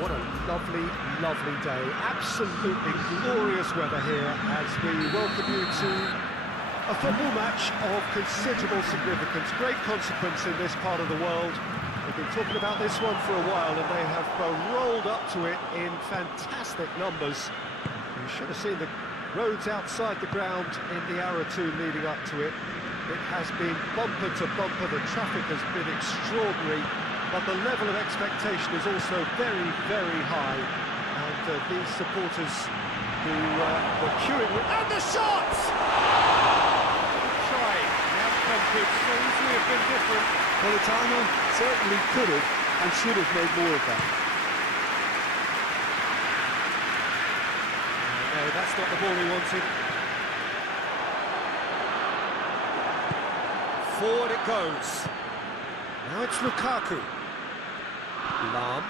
What a lovely, lovely day. Absolutely glorious weather here as we welcome you to a football match of considerable significance, great consequence in this part of the world. We've been talking about this one for a while and they have rolled up to it in fantastic numbers. You should have seen the roads outside the ground in the hour or two leading up to it. It has been bumper to bumper, the traffic has been extraordinary. But the level of expectation is also very, very high. And these supporters who were queuing with... And the shots! Try. The outcome could so easily have been different. Politano certainly could have and should have made more of that. No, that's not the ball he wanted. Forward it goes. Now it's Lukaku. Lam,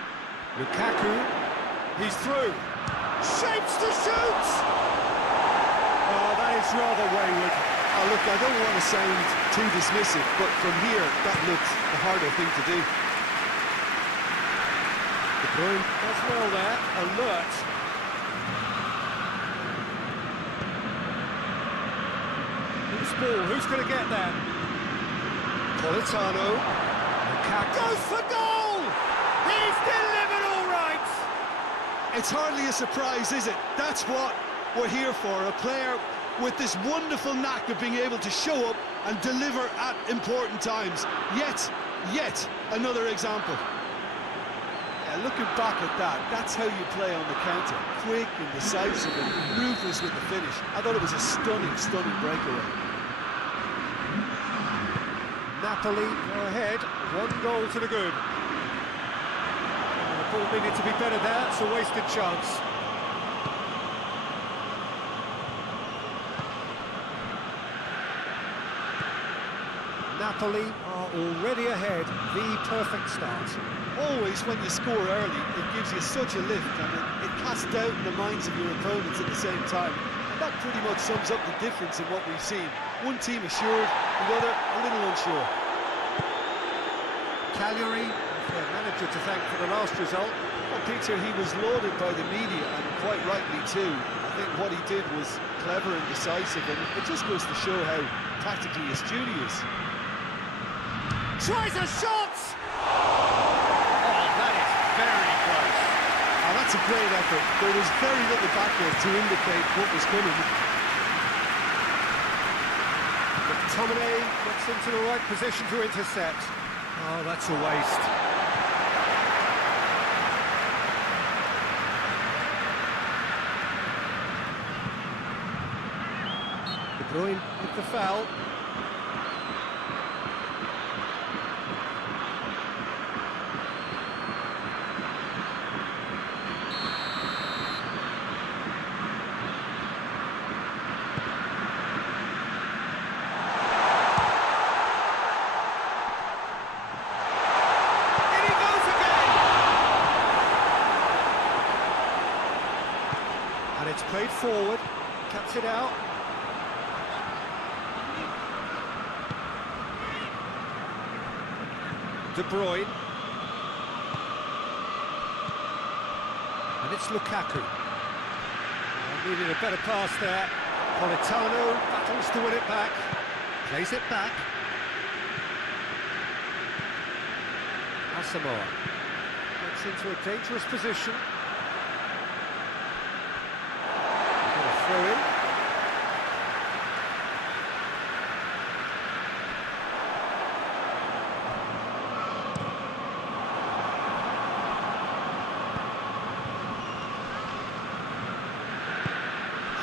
Lukaku, he's through, shapes to shoot! Oh, that is rather wayward. Oh, look, I don't want to sound too dismissive, but from here, that looked the harder thing to do. De Bruyne does well there, alert. Who's ball, who's going to get there? Politano, Lukaku goes for goal! He's delivered all right! It's hardly a surprise, is it? That's what we're here for, a player with this wonderful knack of being able to show up and deliver at important times. Yet another example. Yeah, looking back at that, that's how you play on the counter. Quick and decisive and ruthless with the finish. I thought it was a stunning, stunning breakaway. Napoli go ahead, 1 goal to the good. The ball needed to be better there, it's a wasted chance. Napoli are already ahead, the perfect start. Always when you score early, it gives you such a lift and it casts doubt in the minds of your opponents at the same time. And that pretty much sums up the difference in what we've seen. One team assured, the other a little unsure. Cagliari, their manager to thank for the last result. Well, Peter, he was lauded by the media, and quite rightly too. I think what he did was clever and decisive, and it just goes to show how tactically astute he is. Tries a shot! Oh, that is very close. Oh, that's a great effort. There was very little backward to indicate what was coming. McTominay gets into the right position to intercept. Oh, that's a waste. De Bruyne with the foul. And it's played forward, cuts it out. De Bruyne. And it's Lukaku. Needed a better pass there. Politano battles to win it back. Plays it back. Asamoah gets into a dangerous position. Throw in.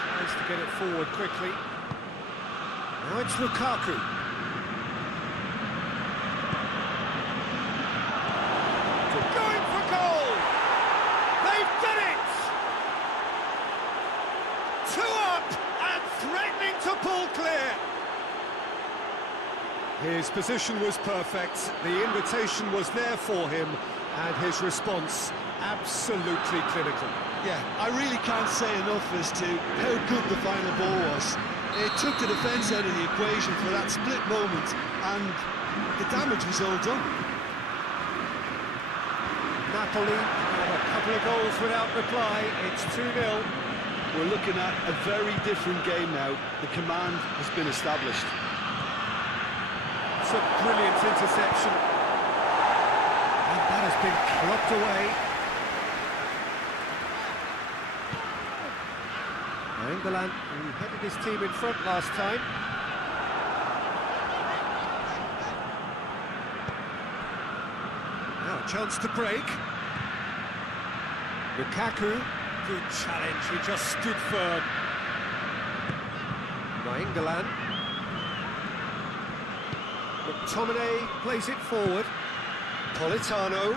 Tries to get it forward quickly. Now it's Lukaku. Going for goal! They've done it! 2 up and threatening to pull clear. His position was perfect, the invitation was there for him, and his response absolutely clinical. Yeah, I really can't say enough as to how good the final ball was. It took the defence out of the equation for that split moment, and the damage was all done. Napoli have a couple of goals without reply. It's 2-0. We're looking at a very different game now. The command has been established. It's a brilliant interception. And that has been clocked away. Now England, who headed his team in front last time. Now a chance to break. Lukaku, good challenge, he just stood firm. By England. McTominay plays it forward. Politano.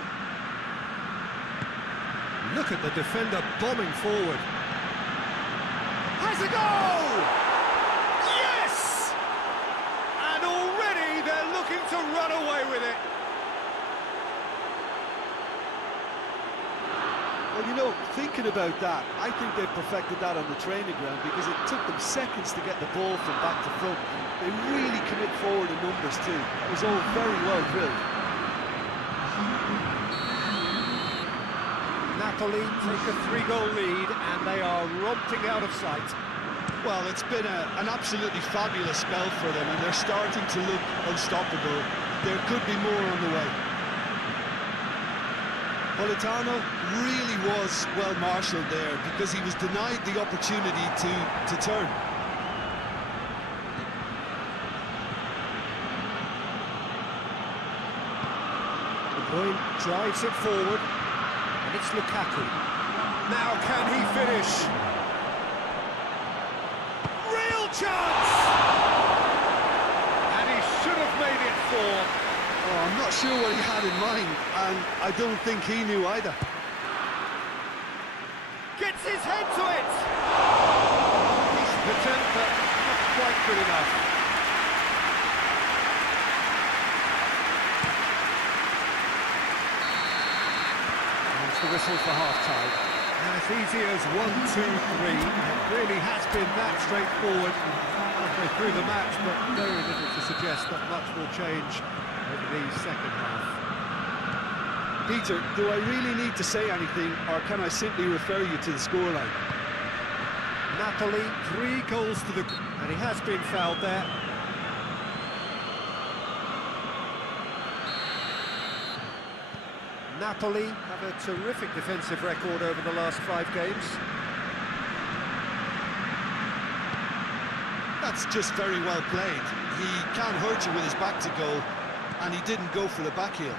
Look at the defender bombing forward. Has a goal! Yes! And already they're looking to run away with it. Well, you know, thinking about that, I think they perfected that on the training ground because it took them seconds to get the ball from back to front. They really commit forward in numbers too. It was all very well drilled. Napoli take a 3-goal lead and they are romping out of sight. Well, it's been an absolutely fabulous spell for them and they're starting to look unstoppable. There could be more on the way. Politano really was well marshalled there because he was denied the opportunity to turn. De Bruyne drives it forward, and it's Lukaku. Now can he finish? Real chance! And he should have made it 4. Oh, I'm not sure what he had in mind, and I don't think he knew either. Gets his head to it! Decent attempt, but not quite good enough. There's the whistle for half-time. As easy as 1, 2, 3. It really has been that straightforward halfway through the match, but very little to suggest that much will change over the second half. Peter, do I really need to say anything, or can I simply refer you to the scoreline? Napoli, 3 goals to the... and he has been fouled there. Napoli have a terrific defensive record over the last 5 games. That's just very well played. He can't hurt you with his back to goal, and he didn't go for the back heel.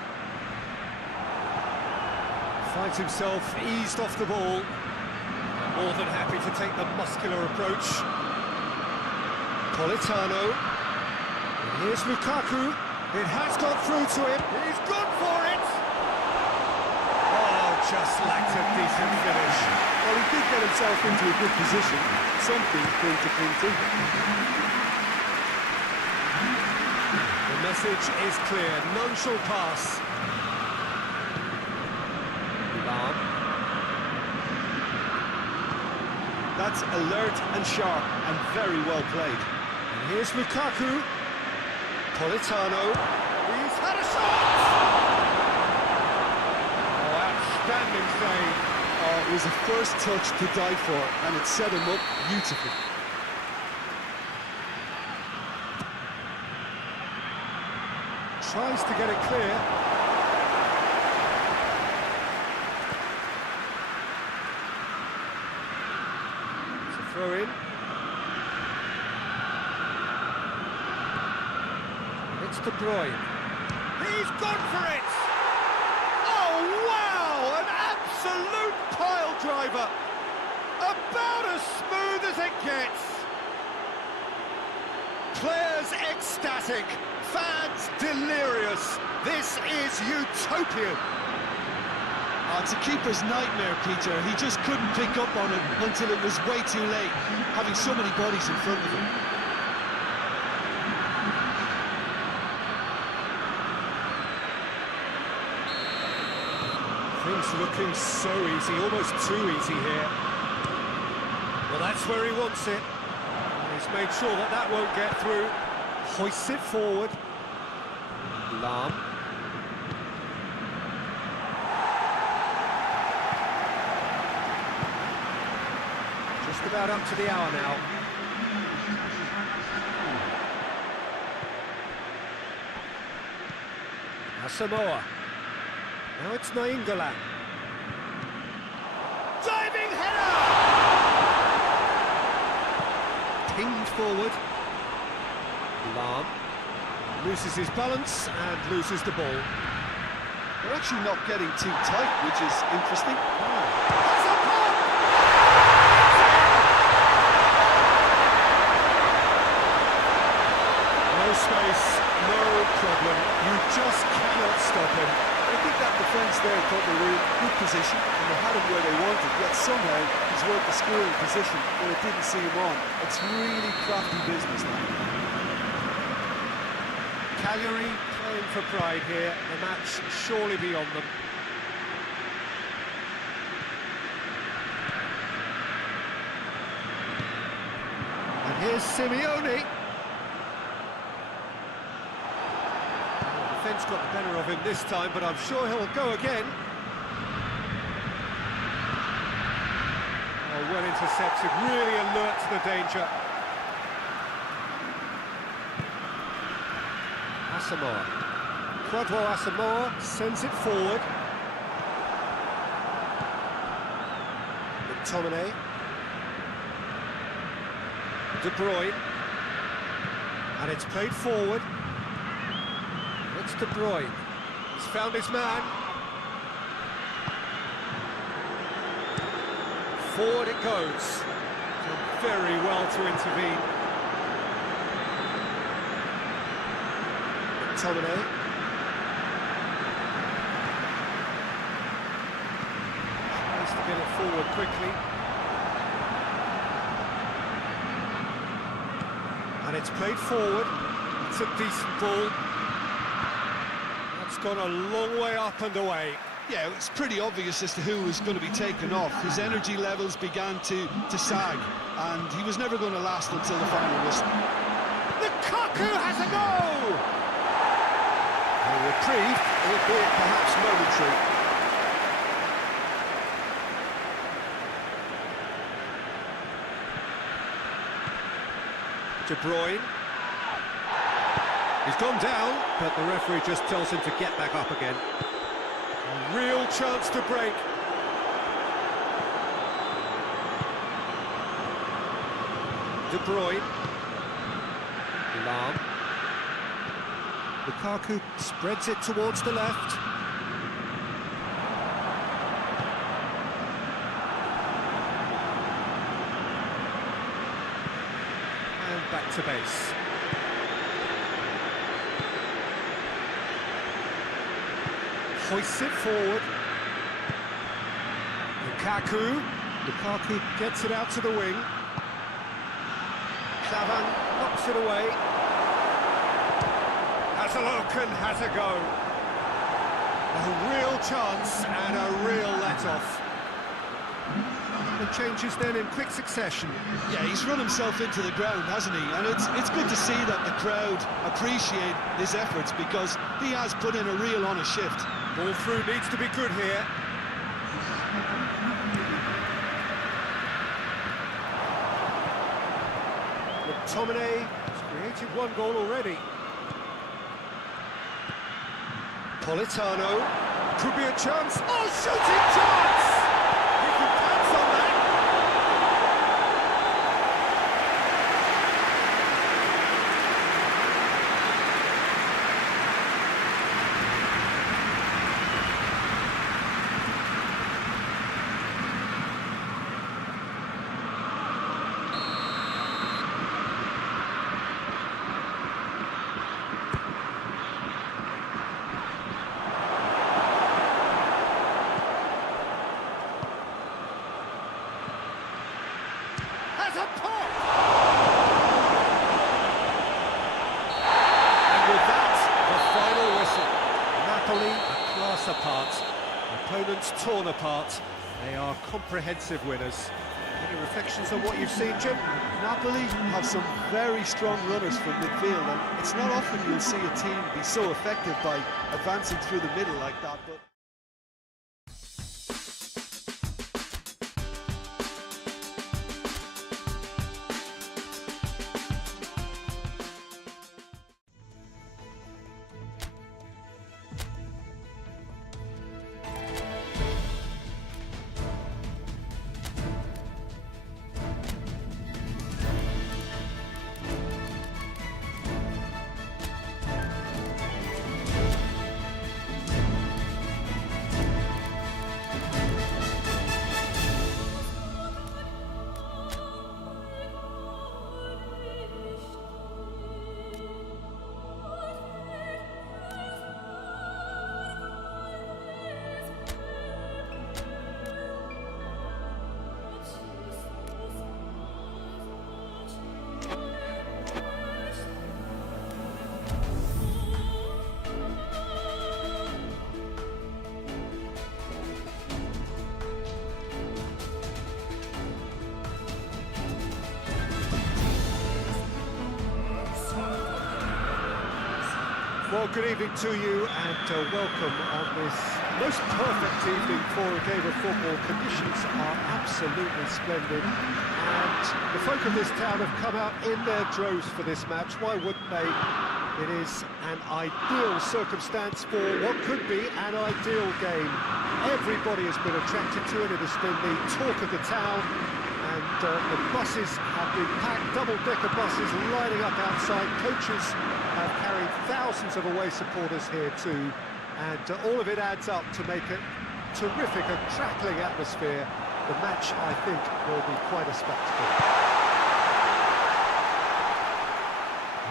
Finds himself eased off the ball. More than happy to take the muscular approach. Politano. And here's Lukaku. It has got through to him. He's gone for it! Oh, just lacked a decent finish. Well, he did get himself into a good position. Something for him to cling to. The message is clear. None shall pass. That's alert and sharp and very well played. And here's Lukaku. Politano. He's had a shot! Oh, outstanding save. Oh, it was a first touch to die for, and it set him up beautifully. Tries to get it clear. Throw in. It's De Bruyne. He's gone for it! Oh, wow! An absolute pile driver! About as smooth as it gets! Players ecstatic, fans delirious. This is utopian. Oh, it's a keeper's nightmare, Peter. He just couldn't pick up on it until it was way too late, having so many bodies in front of him. Things looking so easy, almost too easy here. Well, that's where he wants it. He's made sure that that won't get through. Hoists it forward. Lam. Just about up to the hour now. Asamoah. Now it's Nainggolan. Diving header! Pinged forward. Lam loses his balance and loses the ball. They're actually not getting too tight, which is interesting. That's a pop! No space, no problem. You just cannot stop him. I think that defence there thought they were in good position and they had him where they wanted, yet somehow he's worked the scoring position when it didn't see him on. It's really crafty business now. Cagliari playing for pride here, the match surely beyond them. And here's Simeone. The defence got the better of him this time, but I'm sure he'll go again. Oh, well intercepted, really alert to the danger. Asamoah. Kwadwo Asamoah sends it forward. McTominay. De Bruyne. And it's played forward. It's De Bruyne. He's found his man. Forward it goes. Done very well to intervene. McTominay. Tries to get it forward quickly. And it's played forward. It's a decent ball. That's gone a long way up and away. Yeah, it's pretty obvious as to who was going to be taken off. His energy levels began to sag, and he was never going to last until the final whistle. Lukaku has a goal! A reprieve, albeit perhaps momentary. De Bruyne. He's gone down, but the referee just tells him to get back up again. A real chance to break. De Bruyne. Lam. Lukaku spreads it towards the left. And back to base. Hoists it forward. Lukaku gets it out to the wing. Klavan knocks it away. Has a look and has a go. A real chance and a real let-off. The changes then in quick succession. Yeah, he's run himself into the ground, hasn't he? And it's good to see that the crowd appreciate his efforts, because he has put in a real honest shift. Ball through needs to be good here. McTominay has created one goal already. Politano, could be a chance. Oh, shooting chance! He can pounce on that. Has a pop! And with that, the final whistle. Napoli a class apart. Opponents just torn apart. They are comprehensive winners. Any reflections on what you've seen, Jim? Napoli have some very strong runners from midfield, and it's not often you'll see a team be so effective by advancing through the middle like that. But Well, good evening to you and welcome on this most perfect evening for a game of football. Conditions are absolutely splendid and the folk of this town have come out in their droves for this match. Why wouldn't they? It is an ideal circumstance for what could be an ideal game. Everybody has been attracted to it. It has been the talk of the town. And the buses have been packed, double-decker buses lining up outside. Coaches have carried thousands of away supporters here too, and all of it adds up to make a terrific, a crackling atmosphere. The match, I think, will be quite a spectacle.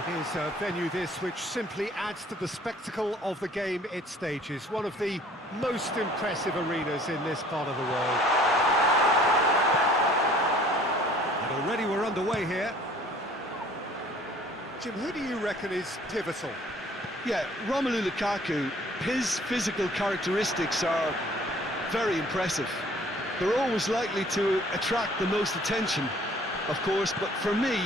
It is a venue this which simply adds to the spectacle of the game it stages. One of the most impressive arenas in this part of the world. Already we're underway here. Jim, who do you reckon is pivotal? yeah, Romelu Lukaku, his physical characteristics are very impressive. They're always likely to attract the most attention, of course, but for me,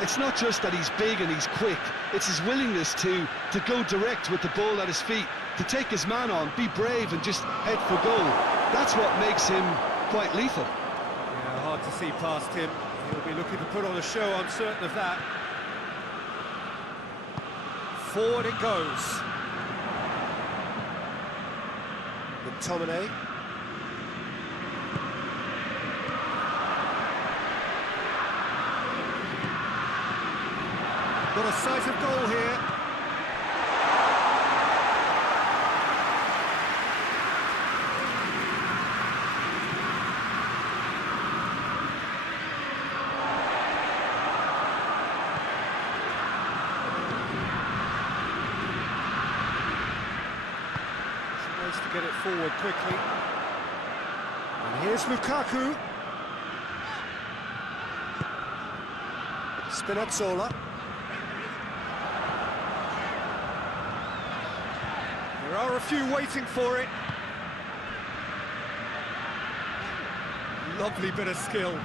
it's not just that he's big and he's quick, it's his willingness to go direct with the ball at his feet, to take his man on, be brave and just head for goal. That's what makes him quite lethal. Yeah, hard to see past him. He'll be looking to put on a show, I'm certain of that. Forward it goes. McTominay. Got a sight of goal here. To get it forward quickly. And here's Lukaku. Spinazzola. There are a few waiting for it. Lovely bit of skill.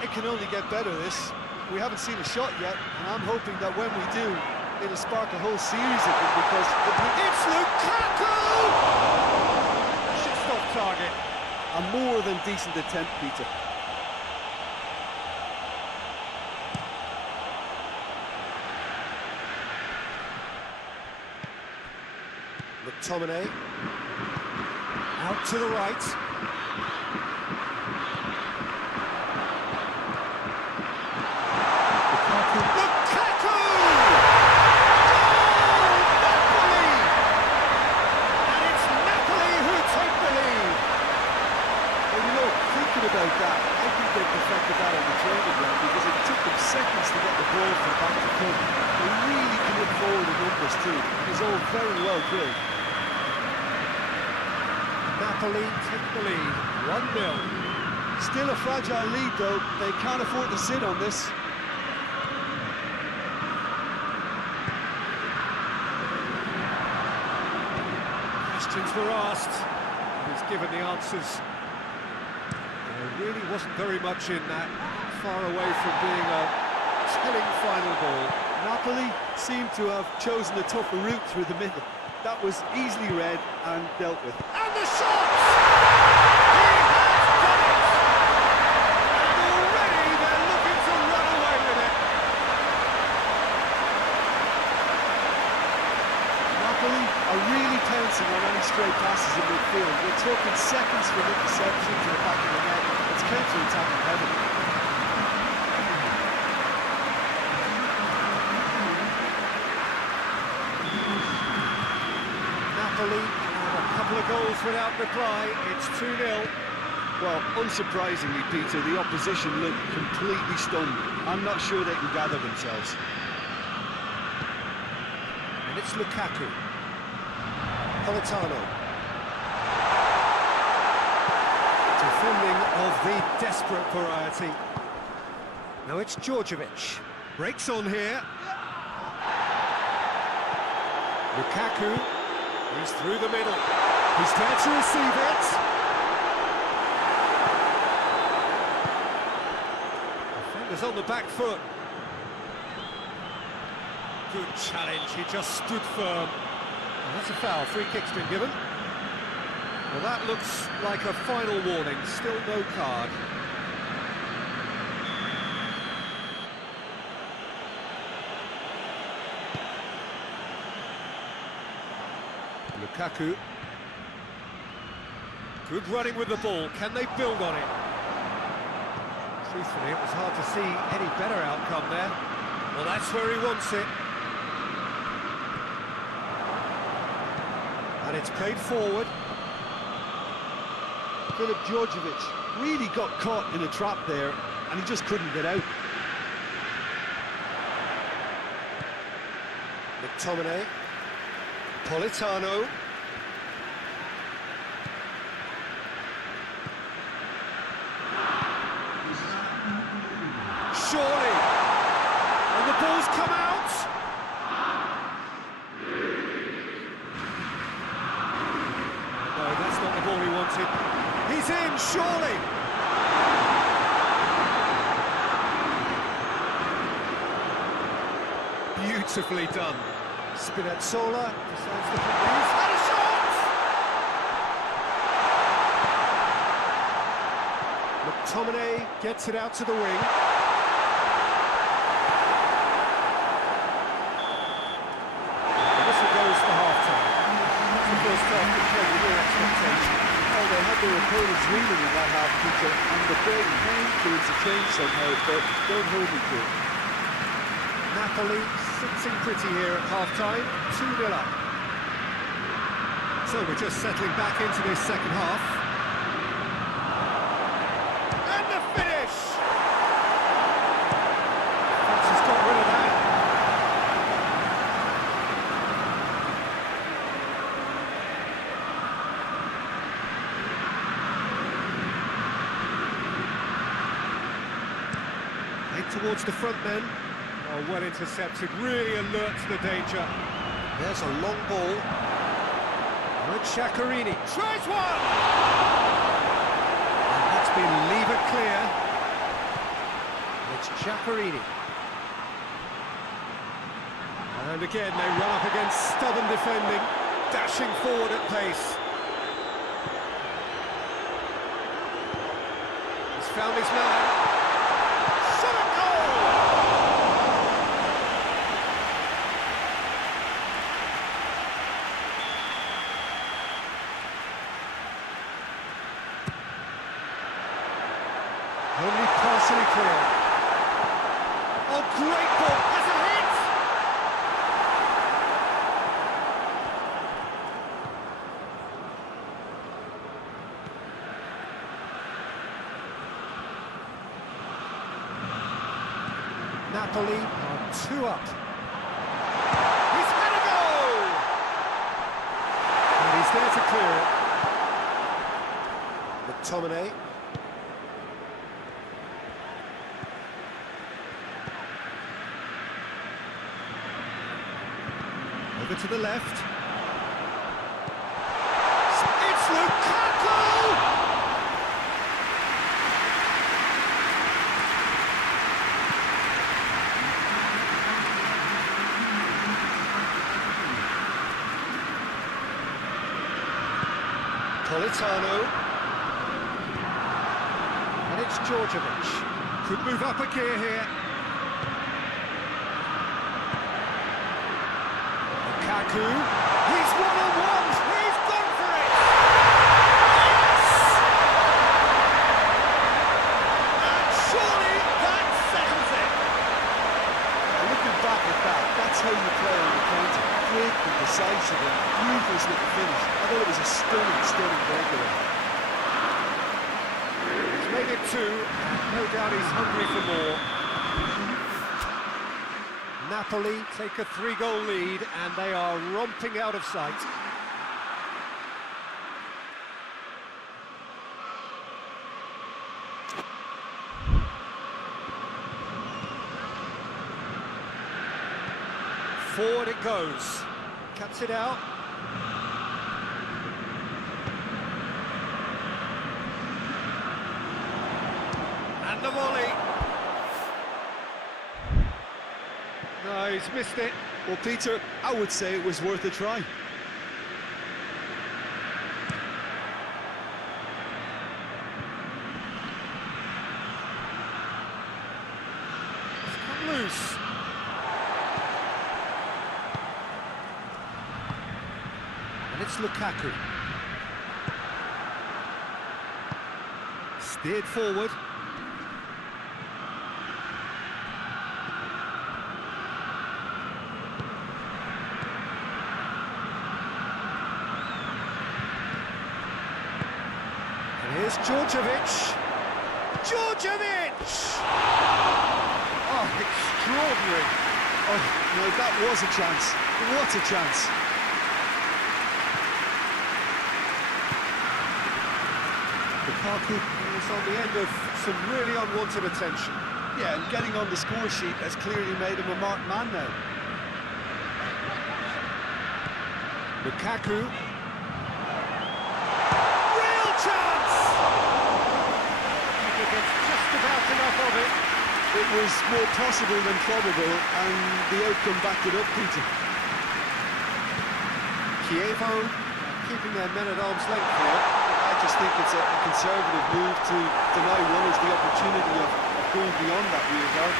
It can only get better, this. We haven't seen a shot yet, and I'm hoping that when we do, it'll spark a whole series of them, because it's Lukaku! Shot off target. A more than decent attempt, Peter. McTominay out to the right. Lukaku! About that, I think they perfected that on the training ground, because it took them seconds to get the ball from back to front. They really can look forward in numbers too. It was all very well drilled. Napoli take the lead, 1-0. Still a fragile lead though, they can't afford to sit on this. were asked, and he's given the answers. There really wasn't very much in that, far away from being a telling final ball. Napoli seemed to have chosen a tougher route through the middle. That was easily read and dealt with. And the shot! He has done it! And already they're looking to run away with it. Napoli are really pouncing on any stray passes in midfield. We're talking seconds from interception to the back of the net. It's counter-attacking heavily. Napoli, a couple of goals without reply. It's 2-0. Well, unsurprisingly, Peter, the opposition look completely stunned. I'm not sure they can gather themselves. And it's Lukaku. Politano. Defending of the desperate variety. Now it's Djordjevic. Breaks on here. Lukaku. He's through the middle. He's there to receive it. Defender's on the back foot. Good challenge, he just stood firm. And that's a foul, free kick's been given. Well, that looks like a final warning, still no card. Lukaku. Good running with the ball, can they build on it? Truthfully, it was hard to see any better outcome there. Well, that's where he wants it. And it's played forward. Filip Djordjevic really got caught in a trap there, and he just couldn't get out. McTominay. Politano. Surely. And the ball's come out. No, that's not the ball he wanted. He's in, surely. Beautifully done. Spinazzola decides to put these. And a shot! McTominay gets it out to the wing. The whistle goes for half-time. That's the first half compared with your expectation. Oh, they had their opponents reeling in that half, Peter, and the break came to interchange somehow, but don't hold me to it. Napoli sitting pretty here at half-time, 2-0 up. So we're just settling back into this second half. And the finish! France has got rid of that. Head towards the front men. Oh, well intercepted, really alert to the danger. There's a long ball. And Shaqiri tries one! And that's been levered clear. It's Shaqiri. And again, they run up against stubborn defending, dashing forward at pace. He's found his man. Shot at goal! Only partially clear. Oh, great ball! Has a hit! Napoli are 2 up. He's had a goal! And he's there to clear it. McTominay. Over to the left. Politano. And it's Djordjevic. Could move up a gear here. Lukaku. He's one-on-one. He's gone for it. Yes! And surely that settles it. Looking back at that, that's how you play on the counter. Quick and decisive and ruthless with the finish. I thought it was a stunning breakaway. He's made it two, and no doubt he's hungry for more. Napoli take a 3-goal lead, and they are romping out of sight. Forward it goes. Cuts it out. And the volley. No, he's missed it. Well, Peter, I would say it was worth a try. It's come loose. And it's Lukaku. Steered forward. And here's Djordjevic. Djordjevic! Oh, extraordinary. Oh, no, that was a chance. What a chance. Lukaku is on the end of some really unwanted attention. Yeah, and getting on the score sheet has clearly made him a marked man now. Lukaku. Real chance! He gets just about enough of it. It was more possible than probable, and the outcome backed it up, Peter. Chievo keeping their men at arm's length here. I just think it's a conservative move to deny runners the opportunity of going beyond that rear guard.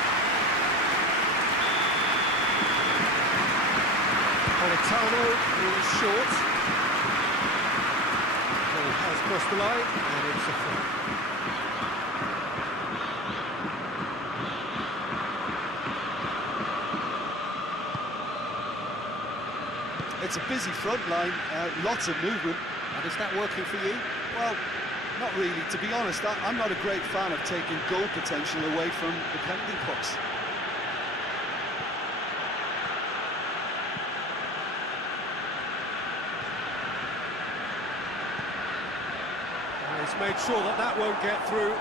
Politano is short. Well, it has crossed the line, and it's a free. It's a busy front line, lots of movement. And is that working for you? Well, not really. To be honest, I'm not a great fan of taking goal potential away from the penalty box. And he's made sure that that won't get through.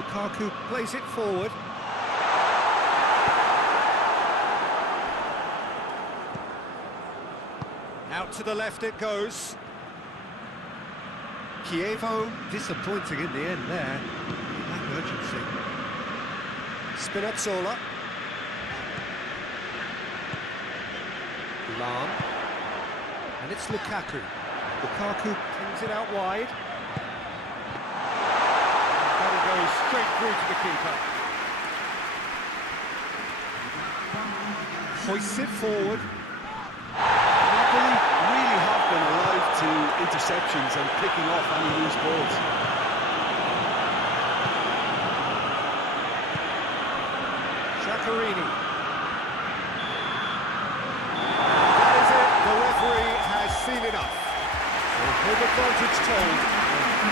Lukaku plays it forward. Out to the left it goes. Chievo disappointing in the end there. That urgency. Spinazzola. Lan. And it's Lukaku. Lukaku kings it out wide. That'll go straight through to the keeper. Hoists it forward. Napoli really have been alive to interceptions and picking off any loose balls. Giaccherini. That is it. The referee has seen enough. Home advantage told.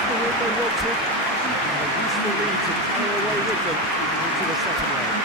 The win they wanted. And a useful lead to carry away with them into the second round.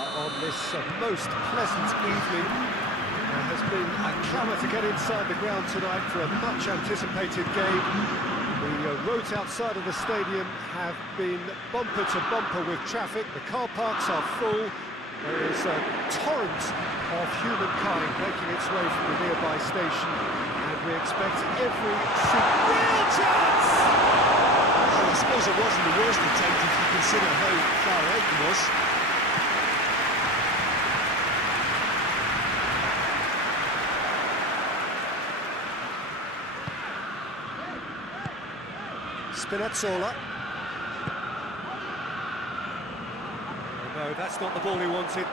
on this most pleasant evening. There has been a clamour to get inside the ground tonight for a much-anticipated game. The roads outside of the stadium have been bumper to bumper with traffic. The car parks are full. There is a torrent of humankind making its way from the nearby station, and we expect every real chance! Well, I suppose it wasn't the worst attempt if you consider how far out it was. Spinazzola. Oh, no, that's not the ball he wanted.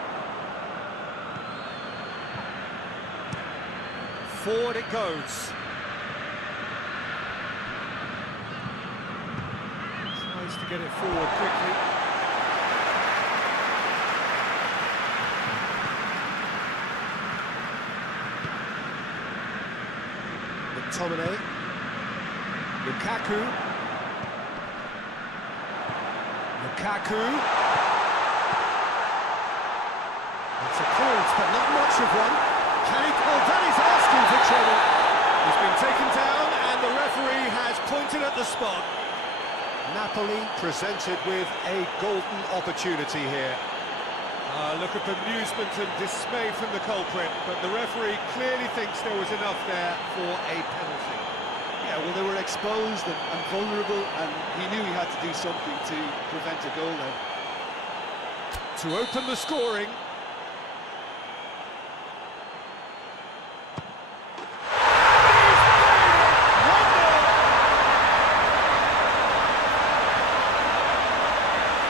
Forward it goes. Tries to get it forward quickly. McTominay. Lukaku. It's a clearance, but not much of one. Can he? Oh, that is asking for trouble. He's been taken down, and the referee has pointed at the spot. Napoli presented with a golden opportunity here. Look at bemusement and dismay from the culprit, but the referee clearly thinks there was enough there for a penalty. Yeah, well, they were exposed and vulnerable, and he knew he had to do something to prevent a goal then. To open the scoring.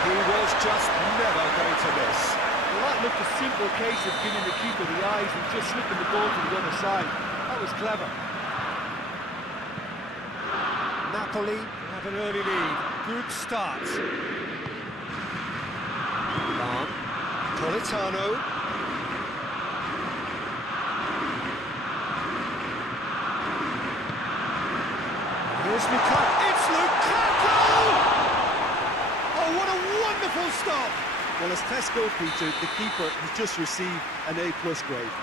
He was just never going to miss. Well, that looked a simple case of giving the keeper the eyes and just slipping the ball to the other side. That was clever. Napoli have an early lead. Good start. Politano. Here's Lukaku. It's Lukaku! Oh, what a wonderful stop! Well, as Tesco, Peter, the keeper has just received an A+ grade.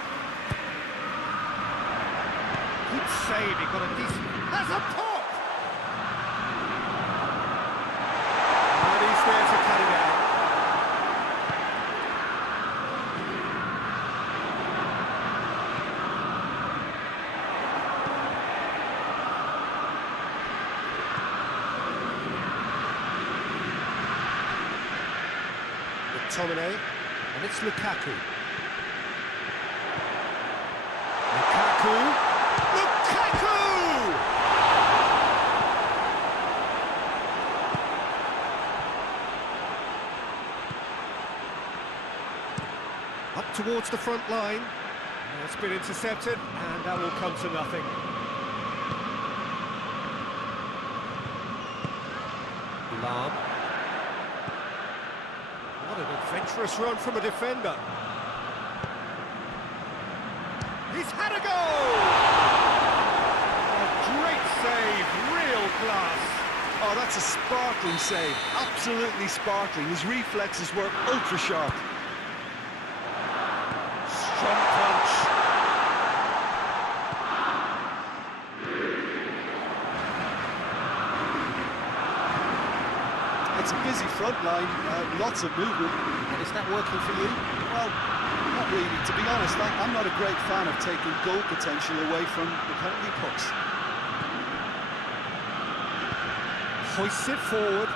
Good save, he got a decent... That's a pop! And he's there to cut it out. McTominay, and it's Lukaku. Lukaku! Up towards the front line. It's been intercepted, and that will come to nothing. Lam. What an adventurous run from a defender. He's had a goal! A great save, real class. Oh, that's a sparkling save, absolutely sparkling. His reflexes were ultra sharp. Strong punch. It's a busy front line, lots of movement. And is that working for you? Well, not really. To be honest, I'm not a great fan of taking goal potential away from the penalty box. Hoists it forward.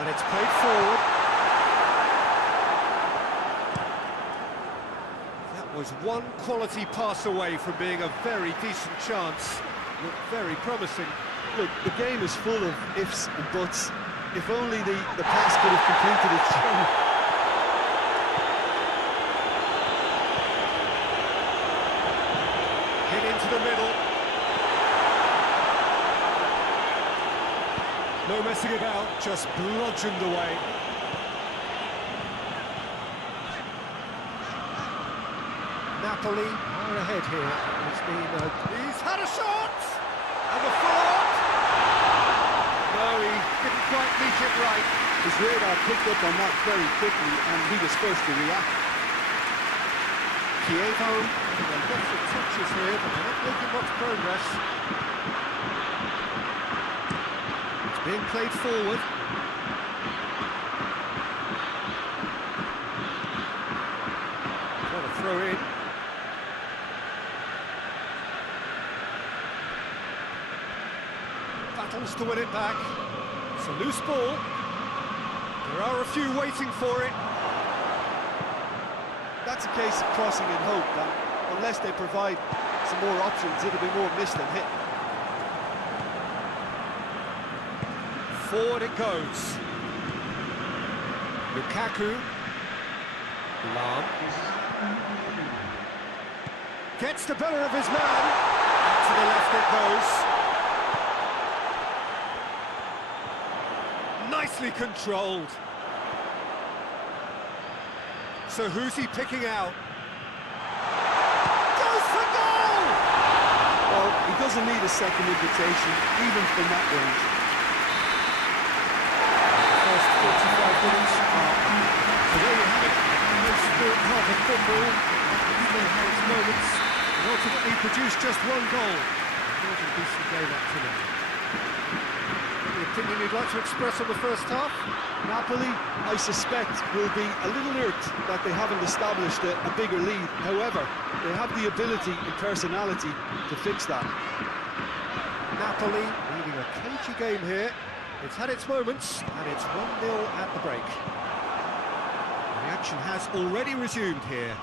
And it's played forward. That was one quality pass away from being a very decent chance. Looked very promising. Look, the game is full of ifs and buts. If only the pass could have completed its journey. Hit into the middle. No messing about, just bludgeoned away. Napoli are ahead here. He's had a shot! And the follow-up! His radar picked up on that very quickly, and he was first to react. Kievo, lots of touches here, but they're not making much progress. It's being played forward. What a throw in. Battles to win it back. It's a loose ball. There are a few waiting for it. That's a case of crossing in hope, and unless they provide some more options, it'll be more miss than hit. Forward it goes. Lukaku. Lam. Gets the better of his man. Out to the left it goes. Nicely controlled. So who's he picking out? Goes for goal! Well, he doesn't need a second invitation, even from that range. The first 45 minutes are so there you have it. Most sport half of football. Still had its moments. And ultimately produced just one goal. Not a decent game up to now. Any opinion you'd like to express on the first half? Napoli, I suspect, will be a little irked that they haven't established a bigger lead. However, they have the ability and personality to fix that. Napoli leading a cagey game here. It's had its moments, and it's 1-0 at the break. The action has already resumed here.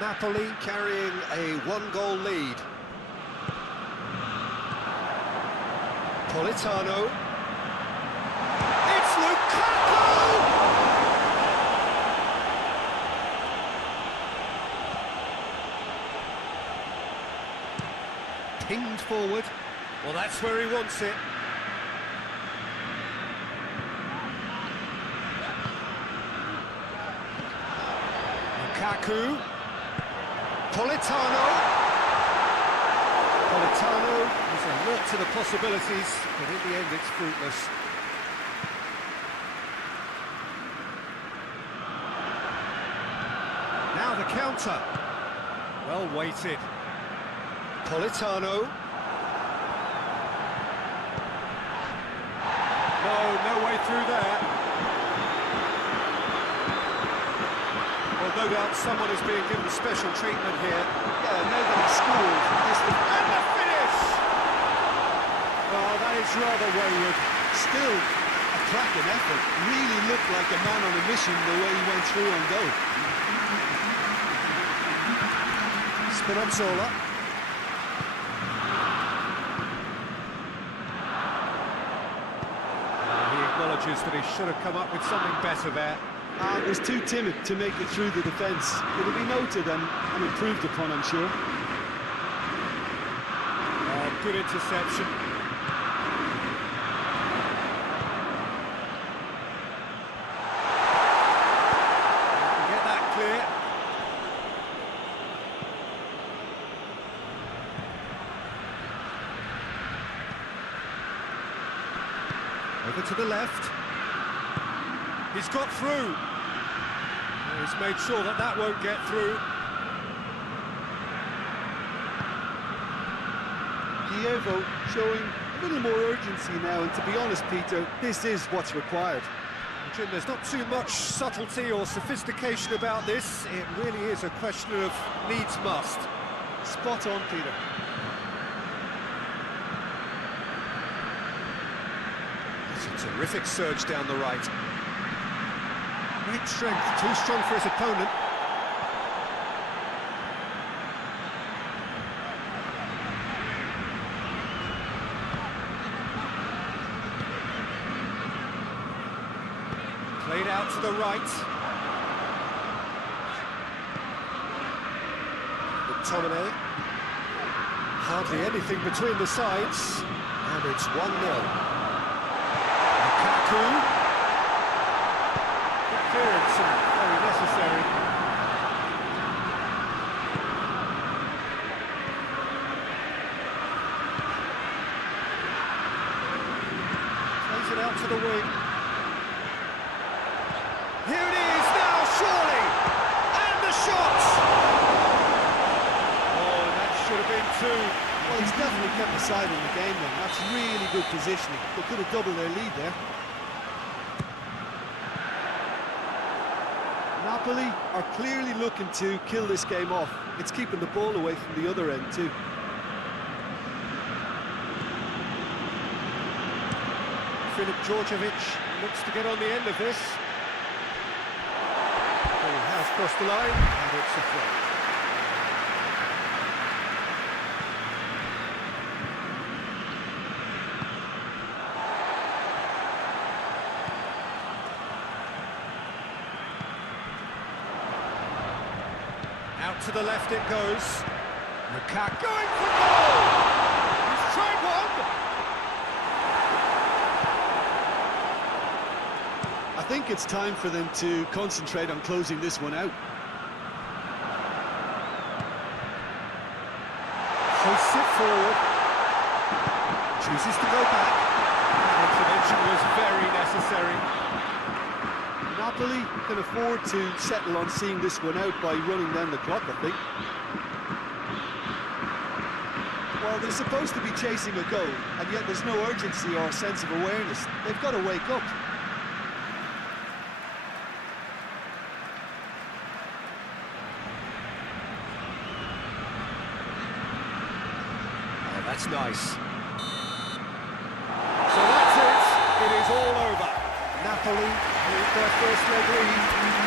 Napoli carrying a one-goal lead. Politano. It's Lukaku! Pinged forward. Well, that's where he wants it. Lukaku. Politano is alert to the possibilities, but in the end it's fruitless. Now the counter. Well weighted. Politano. No way through there. Well, no doubt someone is being given special treatment here. Yeah, now that he scored, And the finish! Oh, that is rather wayward. still a cracking effort. Really looked like a man on a mission the way he went through on goal. Spinazzola. He acknowledges that he should have come up with something better there. And was too timid to make it through the defence. It'll be noted and improved upon, I'm sure. Oh, good interception. Get that clear. Over to the left. He's got through. He's made sure that that won't get through. Kievo showing a little more urgency now, and to be honest, Peter, this is what's required. Jim, there's not too much subtlety or sophistication about this. It really is a question of needs must. Spot on, Peter. It's a terrific surge down the right. Great strength, too strong for his opponent. Played out to the right. McTominay. Hardly anything between the sides. And it's 1-0. Lukaku. Clearance and very necessary. Plays it out to the wing. Here it is now, surely! And the shot! Oh, that should have been two. Well, he's definitely kept the side in the game then. That's really good positioning. They could have doubled their lead there. Napoli are clearly looking to kill this game off. It's keeping the ball away from the other end too. Filip Djordjevic looks to get on the end of this. Well, he has crossed the line, and it's a throw. Out to the left it goes. Lukaku going for goal! He's tried one! I think it's time for them to concentrate on closing this one out. Hoists it forward. Chooses to go back. Intervention was very necessary. Napoli can afford to settle on seeing this one out by running down the clock, I think. Well, they're supposed to be chasing a goal, and yet there's no urgency or sense of awareness. They've got to wake up. Oh, that's nice. So that's it. It is all over. Napoli with their first leg lead.